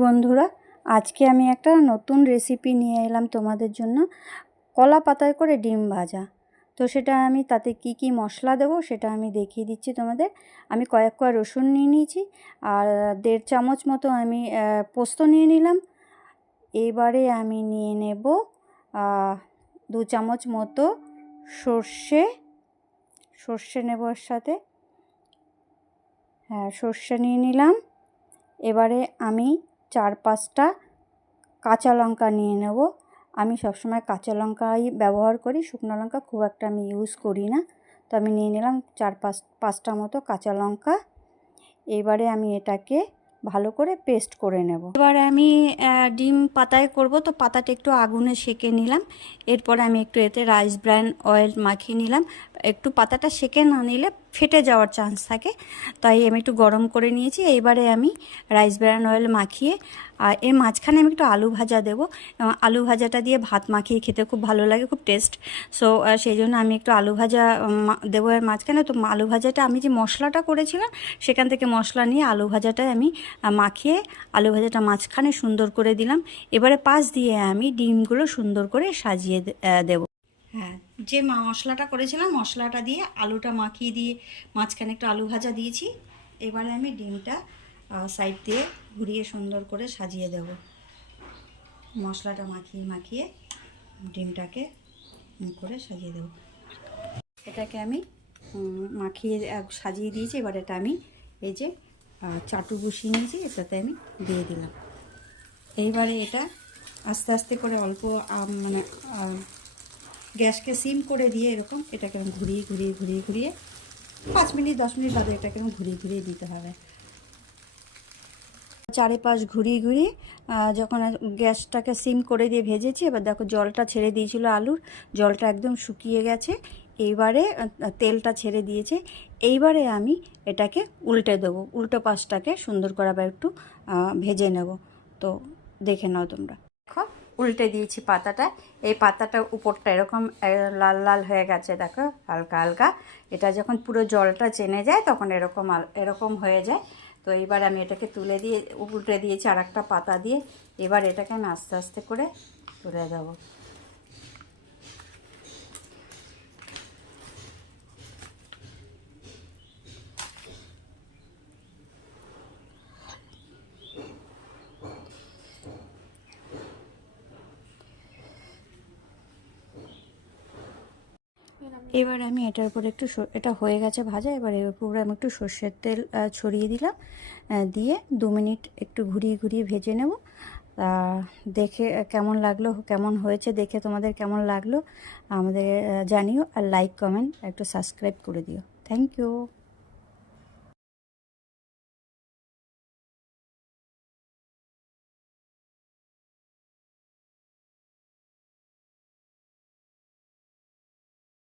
বন্ধুরা, আজকে আমি একটা নতুন রেসিপি নিয়ে এলাম তোমাদের জন্য। কলা পাতায় করে ডিম ভাজা। তো সেটা আমি তাতে কি মশলা দেবো সেটা আমি দেখিয়ে দিচ্ছি তোমাদের। আমি কয়েক কোয়া রসুন নিয়ে নিয়েছি, আর 1.5 চামচ মতো আমি পোস্ত নিয়ে নিলাম। এবারে আমি নিয়ে নেব 2 চামচ মতো সর্ষে নেব এর সাথে। হ্যাঁ, সর্ষে নিয়ে নিলাম। এবারে আমি 4-5টা কাঁচা লঙ্কা নিয়ে নেব। আমি সবসময় কাঁচা লঙ্কাই ব্যবহার করি, শুকনো লঙ্কা খুব একটা আমি ইউজ করি না। তো আমি নিয়ে নিলাম 4-5টা মতো কাঁচা লঙ্কা। এবারে আমি এটাকে ভালো করে পেস্ট করে নেব। এবারে আমি ডিম পাতায় করব, তো পাতাটা একটু আগুনে সেঁকে নিলাম। এরপর আমি একটু এতে রাইস ব্র্যান অয়েল মাখিয়ে নিলাম। একটু পাতাটা সেঁকে না নিলে ফেটে যাওয়ার চান্স থাকে, তাই আমি একটু গরম করে নিয়েছি। এইবারে আমি রাইস ব্র্যান অয়েল মাখিয়ে, আর এর মাঝখানে আমি একটু আলু ভাজা দেবো। আলু ভাজাটা দিয়ে ভাত মাখিয়ে খেতে খুব ভালো লাগে, খুব টেস্ট। সো সেই জন্য আমি একটু আলু ভাজা দেবো এর মাঝখানে। তো আলু ভাজাটা আমি যে মশলাটা করেছিলাম সেখান থেকে মশলা নিয়ে আলু ভাজাটায় আমি মাখিয়ে আলু ভাজাটা মাঝখানে সুন্দর করে দিলাম। এবারে পাশ দিয়ে আমি ডিমগুলো সুন্দর করে সাজিয়ে দেবো। হ্যাঁ, যে মশলাটা করেছিলাম মশলাটা দিয়ে আলুটা মাখিয়ে দিয়ে মাঝখানে একটু আলু ভাজা দিয়েছি। এবারে আমি ডিমটা সাইড দিয়ে ঘুরিয়ে সুন্দর করে সাজিয়ে দেব। মশলাটা মাখিয়ে ডিমটাকে করে সাজিয়ে দেব। এটাকে আমি মাখিয়ে সাজিয়ে দিয়েছি। এবার এটা আমি এই যে চাটু বসিয়ে নিয়েছি, এটাতে আমি দিয়ে দিলাম। এইবারে এটা আস্তে আস্তে করে অল্প মানে গ্যাসকে সিম করে দিয়ে এরকম এটাকে আমি ঘুরিয়ে 5 মিনিট 10 মিনিট বাদে এটাকে আমি ঘুরিয়ে দিতে হবে। চারিপাশ ঘুরিয়ে যখন গ্যাসটাকে সিম করে দিয়ে ভেজেছি, এবার দেখো জলটা ছেড়ে দিয়েছিল আলুর, জলটা একদম শুকিয়ে গেছে। এইবারে তেলটা ছেড়ে দিয়েছে। এইবারে আমি এটাকে উল্টে দেবো, উল্টো পাশটাকে সুন্দর করে আবার একটু ভেজে নেব। তো দেখে নাও তোমরা। দেখো উল্টে দিয়েছি পাতাটা। এই পাতাটা উপরটা এরকম লাল লাল হয়ে গেছে, দেখো হালকা হালকা। এটা যখন পুরো জলটা চেনে যায় তখন এরকম হয়ে যায়। তো এবার আমি এটাকে তুলে দিয়ে উল্টে দিয়েছি আর একটা পাতা দিয়ে। এবার এটাকে আমি আস্তে আস্তে করে তুলে দেবো। এবার আমি এটার উপরে একটু এটা হয়ে গেছে ভাজা। এবার এর উপরে আমি একটু সর্ষের তেল ছড়িয়ে দিলাম, দিয়ে 2 মিনিট একটু ঘুরিয়ে ভেজে নেব। দেখে কেমন হয়েছে দেখে তোমাদের কেমন লাগলো আমাদের জানিও, আর লাইক কমেন্ট একটু সাবস্ক্রাইব করে দিও। Thank you.